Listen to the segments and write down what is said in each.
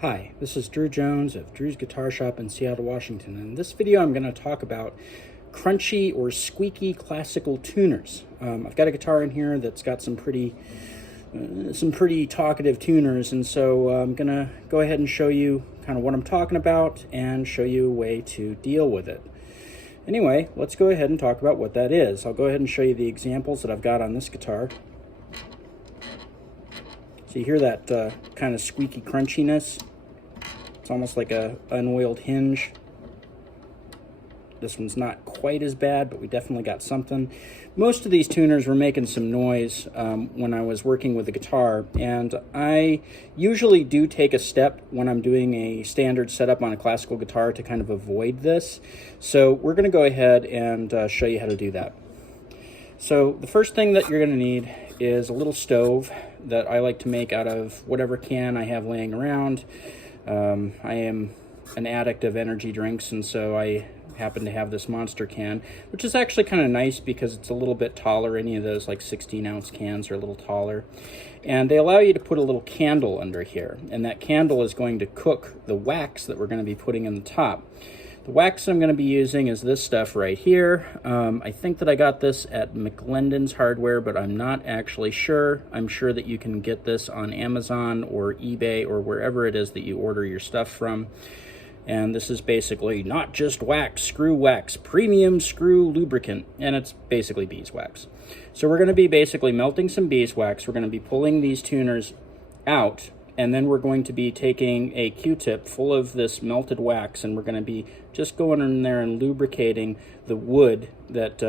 Hi, this is Drew Jones of Drew's Guitar Shop in Seattle, Washington. And in this video, I'm going to talk about crunchy or squeaky classical tuners. I've got a guitar in here that's got some pretty talkative tuners, and so I'm going to go ahead and show you kind of what I'm talking about and show you a way to deal with it. Anyway, let's go ahead and talk about what that is. I'll go ahead and show you the examples that I've got on this guitar. So you hear that kind of squeaky crunchiness. It's almost like a unoiled hinge. This one's not quite as bad, but we definitely got something. Most of these tuners were making some noise when I was working with the guitar, and I usually do take a step when I'm doing a standard setup on a classical guitar to kind of avoid this. So we're going to go ahead and show you how to do that. So the first thing that you're going to need is a little stove that I like to make out of whatever can I have laying around. I am an addict of energy drinks, and so I happen to have this monster can, which is actually kind of nice because it's a little bit taller. Any of those like 16-ounce cans are a little taller. And they allow you to put a little candle under here, and that candle is going to cook the wax that we're going to be putting in the top. The wax I'm going to be using is this stuff right here. I think that I got this at McLendon's Hardware, but I'm not actually sure. I'm sure that you can get this on Amazon or eBay or wherever it is that you order your stuff from. And this is basically not just wax, screw wax, premium screw lubricant, and it's basically beeswax. So we're going to be basically melting some beeswax. We're going to be pulling these tuners out, and then we're going to be taking a Q-tip full of this melted wax, and we're going to be just going in there and lubricating the wood that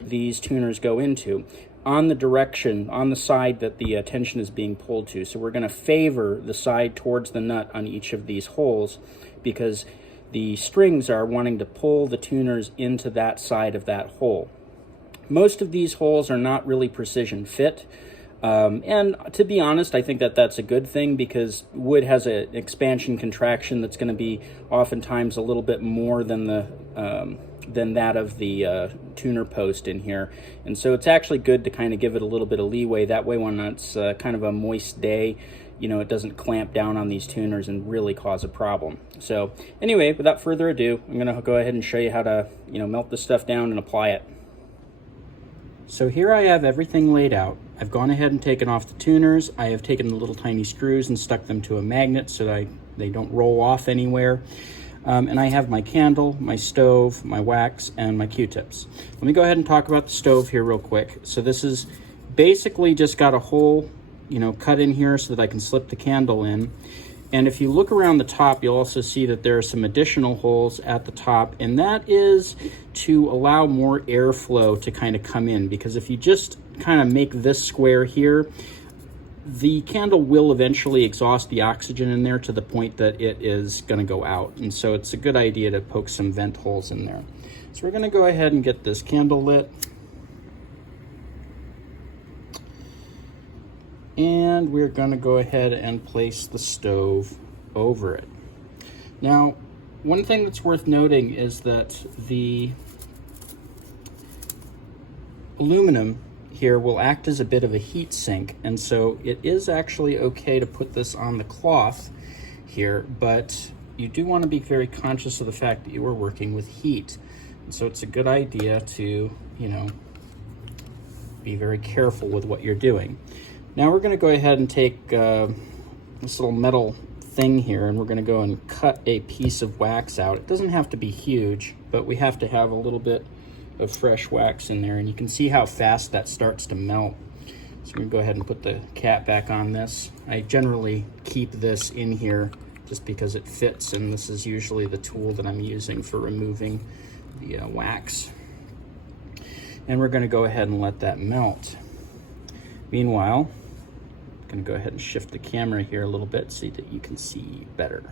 these tuners go into on the direction, on the side that the tension is being pulled to. So we're going to favor the side towards the nut on each of these holes because the strings are wanting to pull the tuners into that side of that hole. Most of these holes are not really precision fit. And to be honest, I think that that's a good thing because wood has an expansion contraction that's going to be oftentimes a little bit more than that of the tuner post in here. And so it's actually good to kind of give it a little bit of leeway. That way when it's kind of a moist day, you know, it doesn't clamp down on these tuners and really cause a problem. So anyway, without further ado, I'm going to go ahead and show you how to, melt this stuff down and apply it. So here I have everything laid out. I've gone ahead and taken off the tuners. I have taken the little tiny screws and stuck them to a magnet so that they don't roll off anywhere. And I have my candle, my stove, my wax, and my Q-tips. Let me go ahead and talk about the stove here real quick. So this is basically just got a hole, cut in here so that I can slip the candle in. And if you look around the top, you'll also see that there are some additional holes at the top, and that is to allow more airflow to kind of come in, because if you just kind of make this square here, the candle will eventually exhaust the oxygen in there to the point that it is going to go out. And so it's a good idea to poke some vent holes in there. So we're going to go ahead and get this candle lit. And we're going to go ahead and place the stove over it. Now, one thing that's worth noting is that the aluminum here will act as a bit of a heat sink, and so it is actually okay to put this on the cloth here, but you do want to be very conscious of the fact that you are working with heat. And so it's a good idea to, be very careful with what you're doing. Now we're going to go ahead and take this little metal thing here, and we're going to go and cut a piece of wax out. It doesn't have to be huge, but we have to have a little bit of fresh wax in there, and you can see how fast that starts to melt. So we're going to go ahead and put the cap back on this. I generally keep this in here just because it fits, and this is usually the tool that I'm using for removing the wax. And we're going to go ahead and let that melt. Meanwhile, I'm going to go ahead and shift the camera here a little bit so that you can see better.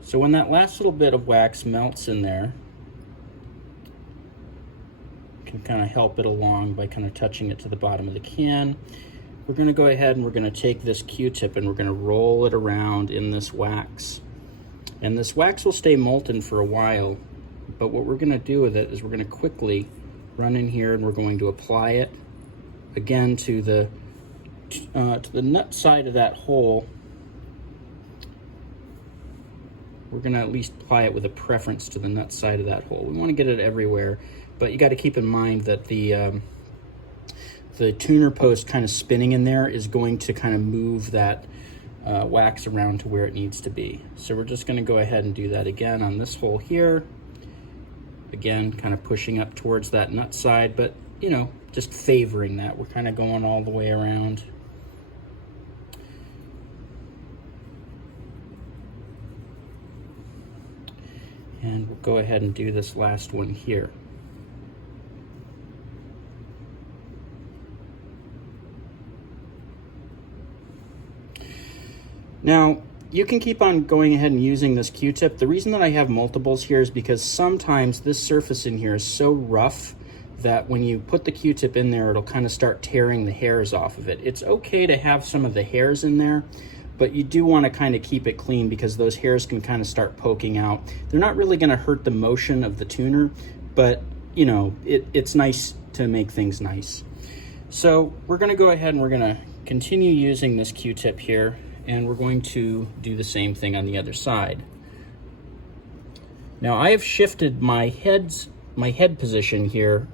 So when that last little bit of wax melts in there, you can kind of help it along by kind of touching it to the bottom of the can. We're going to go ahead and we're going to take this Q-tip and we're going to roll it around in this wax. And this wax will stay molten for a while, but what we're going to do with it is we're going to quickly run in here and we're going to apply it again to the to the nut side of that hole, we're going to at least apply it with a preference to the nut side of that hole. We want to get it everywhere, but you got to keep in mind that the tuner post kind of spinning in there is going to kind of move that wax around to where it needs to be. So we're just going to go ahead and do that again on this hole here. Again, kind of pushing up towards that nut side, but you know, just favoring that. We're kind of going all the way around. And we'll go ahead and do this last one here. Now, you can keep on going ahead and using this Q-tip. The reason that I have multiples here is because sometimes this surface in here is so rough that when you put the Q-tip in there, it'll kind of start tearing the hairs off of it. It's okay to have some of the hairs in there, but you do want to kind of keep it clean because those hairs can kind of start poking out. They're not really going to hurt the motion of the tuner, but you know, it's nice to make things nice. So we're going to go ahead and we're going to continue using this Q-tip here, and we're going to do the same thing on the other side. Now I have shifted my head position here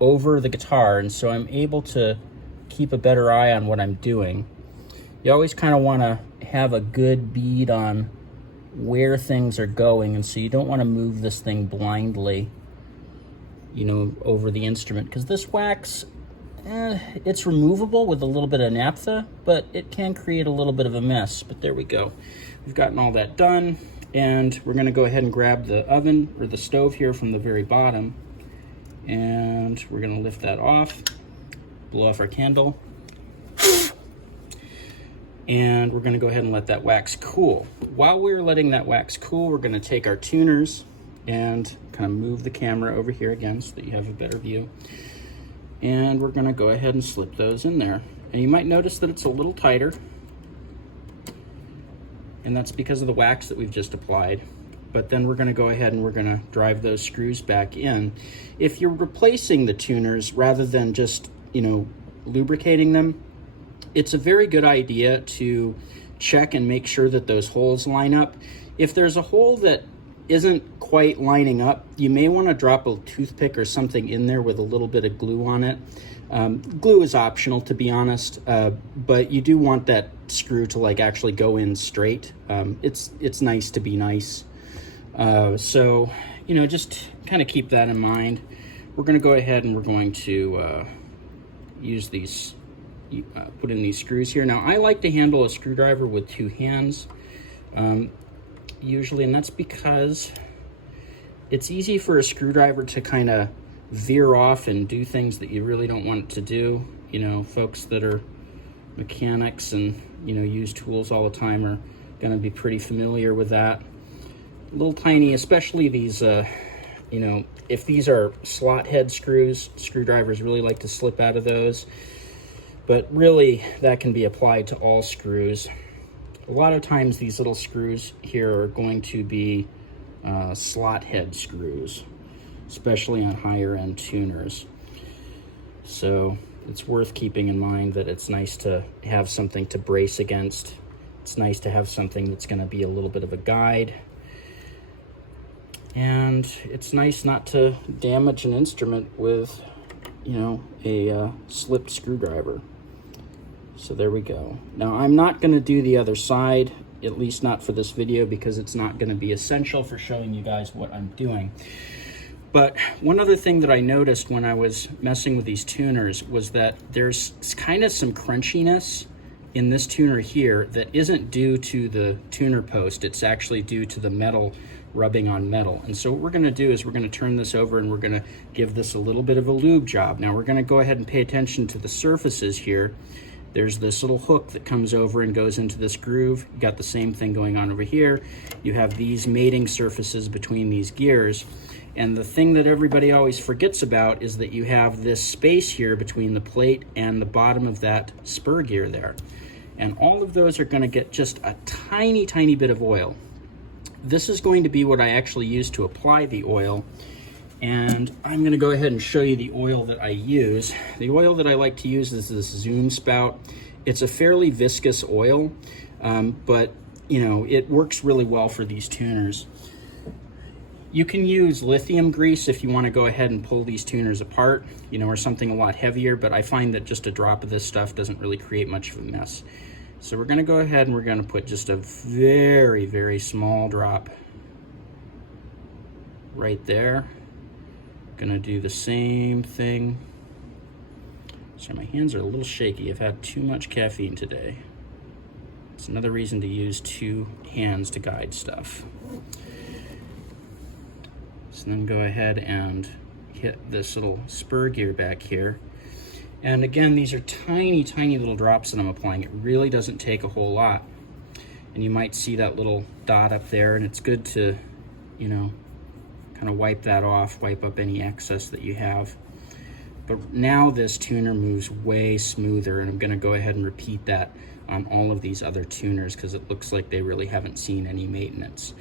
over the guitar, and so I'm able to keep a better eye on what I'm doing. You always kind of want to have a good bead on where things are going, and so you don't want to move this thing blindly, you know, over the instrument, because this wax, it's removable with a little bit of naphtha, but it can create a little bit of a mess. But there we go. We've gotten all that done, and we're going to go ahead and grab the oven or the stove here from the very bottom, and we're going to lift that off, blow off our candle, and we're going to go ahead and let that wax cool. While we're letting that wax cool, we're going to take our tuners and kind of move the camera over here again so that you have a better view. And we're going to go ahead and slip those in there. And you might notice that it's a little tighter, and that's because of the wax that we've just applied. But then we're going to go ahead and we're going to drive those screws back in. If you're replacing the tuners rather than just, you know, lubricating them, it's a very good idea to check and make sure that those holes line up. If there's a hole that isn't quite lining up, you may want to drop a toothpick or something in there with a little bit of glue on it. Glue is optional, to be honest, but you do want that screw to like actually go in straight. It's nice to be nice. So, you know, just kind of keep that in mind. We're going to go ahead and we're going to use these, put in these screws here. Now, I like to handle a screwdriver with two hands, usually, and that's because it's easy for a screwdriver to kind of veer off and do things that you really don't want it to do. You know, folks that are mechanics and, you know, use tools all the time are going to be pretty familiar with that. Little tiny, especially these, you know, if these are slot head screws, screwdrivers really like to slip out of those. But really, that can be applied to all screws. A lot of times these little screws here are going to be slot head screws, especially on higher end tuners. So it's worth keeping in mind that it's nice to have something to brace against. It's nice to have something that's going to be a little bit of a guide. And it's nice not to damage an instrument with, you know, a slipped screwdriver. So there we go. Now I'm not going to do the other side, at least not for this video, because it's not going to be essential for showing you guys what I'm doing. But one other thing that I noticed when I was messing with these tuners was that there's kind of some crunchiness in this tuner here that isn't due to the tuner post. It's actually due to the metal rubbing on metal. And so what we're going to do is we're going to turn this over and we're going to give this a little bit of a lube job. Now we're going to go ahead and pay attention to the surfaces here. There's this little hook that comes over and goes into this groove. You got the same thing going on over here. You have these mating surfaces between these gears. And the thing that everybody always forgets about is that you have this space here between the plate and the bottom of that spur gear there. And all of those are going to get just a tiny, tiny bit of oil. This is going to be what I actually use to apply the oil. And I'm going to go ahead and show you the oil that I use. The oil that I like to use is this Zoom Spout. It's a fairly viscous oil, but you know, it works really well for these tuners. You can use lithium grease if you want to go ahead and pull these tuners apart, you know, or something a lot heavier, but I find that just a drop of this stuff doesn't really create much of a mess. So we're going to go ahead and we're going to put just a very, very small drop right there. Going to do the same thing. So my hands are a little shaky. I've had too much caffeine today. It's another reason to use two hands to guide stuff. So then go ahead and hit this little spur gear back here. And again, these are tiny, tiny little drops that I'm applying. It really doesn't take a whole lot. And you might see that little dot up there, and it's good to, you know, kind of wipe that off, wipe up any excess that you have. But now this tuner moves way smoother, and I'm gonna go ahead and repeat that on all of these other tuners because it looks like they really haven't seen any maintenance.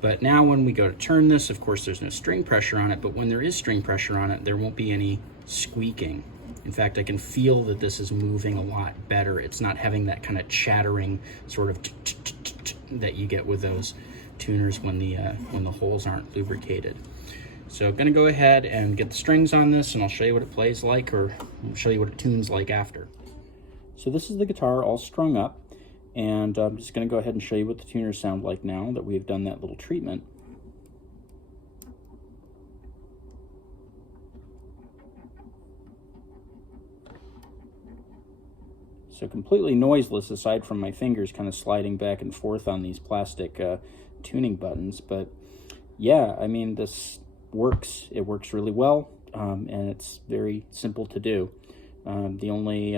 But now when we go to turn this, of course there's no string pressure on it, but when there is string pressure on it, there won't be any squeaking. In fact, I can feel that this is moving a lot better. It's not having that kind of chattering sort of that you get with those tuners when the holes aren't lubricated. So I'm gonna go ahead and get the strings on this, and I'll show you what it plays like, or I'll show you what it tunes like after. So this is the guitar all strung up, and I'm just gonna go ahead and show you what the tuners sound like now that we've done that little treatment. So completely noiseless aside from my fingers kind of sliding back and forth on these plastic tuning buttons. But yeah, I mean, this works. It works really well, and it's very simple to do. The only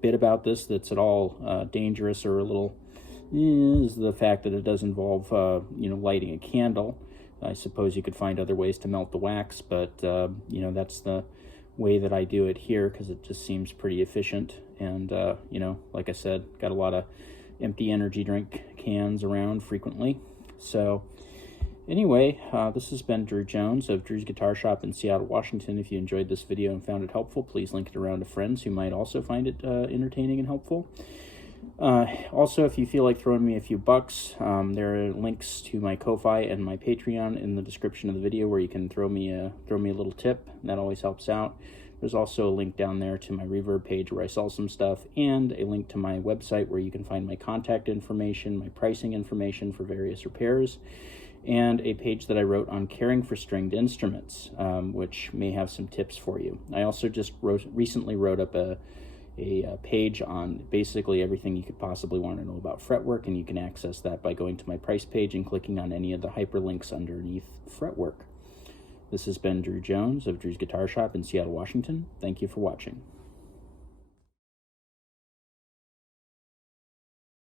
bit about this that's at all dangerous or a little is the fact that it does involve you know, lighting a candle. I suppose you could find other ways to melt the wax, but you know, that's the way that I do it here because it just seems pretty efficient. And you know, like I said, got a lot of empty energy drink cans around frequently. So anyway, this has been Drew Jones of Drew's Guitar Shop in Seattle, Washington. If you enjoyed this video and found it helpful, please link it around to friends who might also find it entertaining and helpful. Also, if you feel like throwing me a few bucks, there are links to my Ko-Fi and my Patreon in the description of the video where you can throw me a little tip. That always helps out. There's also a link down there to my Reverb page where I sell some stuff, and a link to my website where you can find my contact information, my pricing information for various repairs, and a page that I wrote on caring for stringed instruments, which may have some tips for you. I also just recently wrote up a page on basically everything you could possibly want to know about fretwork, and you can access that by going to my price page and clicking on any of the hyperlinks underneath fretwork. This has been Drew Jones of Drew's Guitar Shop in Seattle, Washington. Thank you for watching.